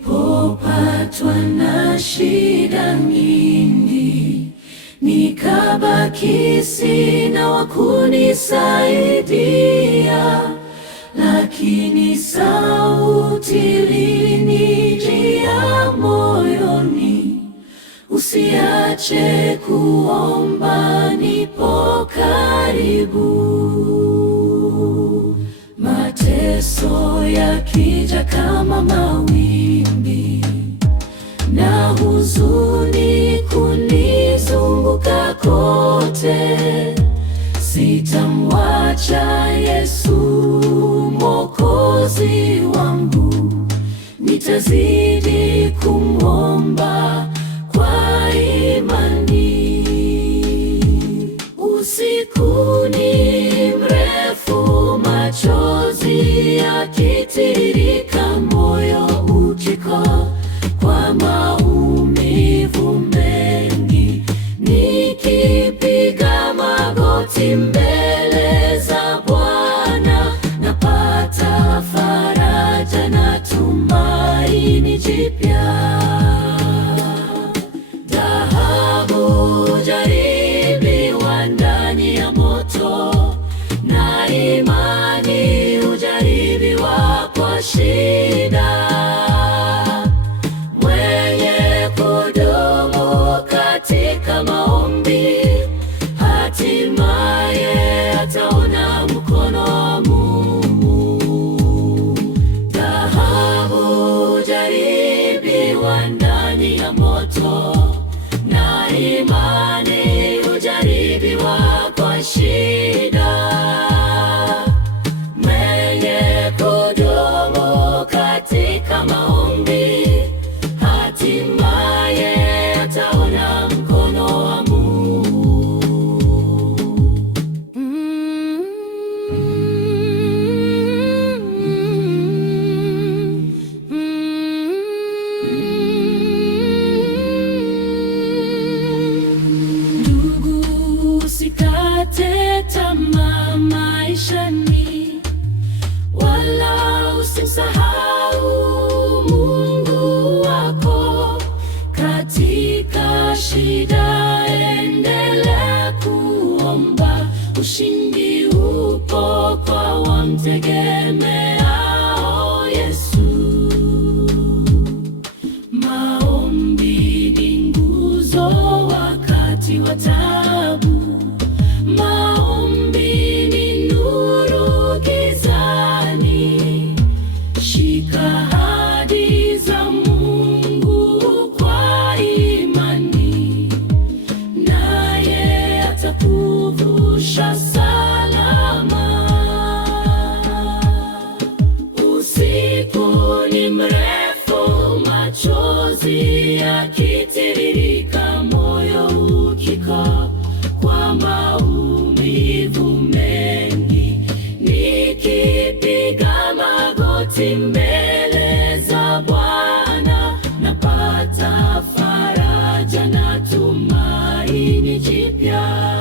Nilipopatwa na shida nyingi, nikabaki sina wa kunisaidia, lakini sauti ilinijia moyoni, usiache kuomba, nipo karibu. Mateso yakija kama mawimbi na huzuni kunizunguka kote, sitamwacha Yesu Mwokozi wangu, nitazidi kumwomba kwa imani. Usiku ni mrefu, machozi yakitiririka, moyo ukiko kwa maumivu mengi, nikipiga magoti mbele za Bwana, napata faraja na tumaini jipya. Dhahabu hujaribiwa ndani ya moto, na imani hujaribiwa kwa shida. Mwenye kudumu katika maombi, hatimaye ataona mkono wa Mungu. Dhahabu hujaribiwa ndani ya moto, na imani hujaribiwa kwa shida. Mwenye kudumu katika maombi, hatimaye ataona mkono wa Mungu. Ndugu, usikate tamaa maishani, wala usimsahau Mungu wako. Katika shida endelea kuomba, ushindi upo kwa wamtegemeao Yesu. Maombi ni nguzo wakati wa taabu, maombi ni nuru gizani. Shika ahadi za Mungu kwa imani, naye atakuvusha salama. Usiku ni mrefu, machozi yakitiririka, moyo ukiko kwa maumivu mengi, nikipiga magoti mbele za Bwana, napata faraja na tumaini jipya.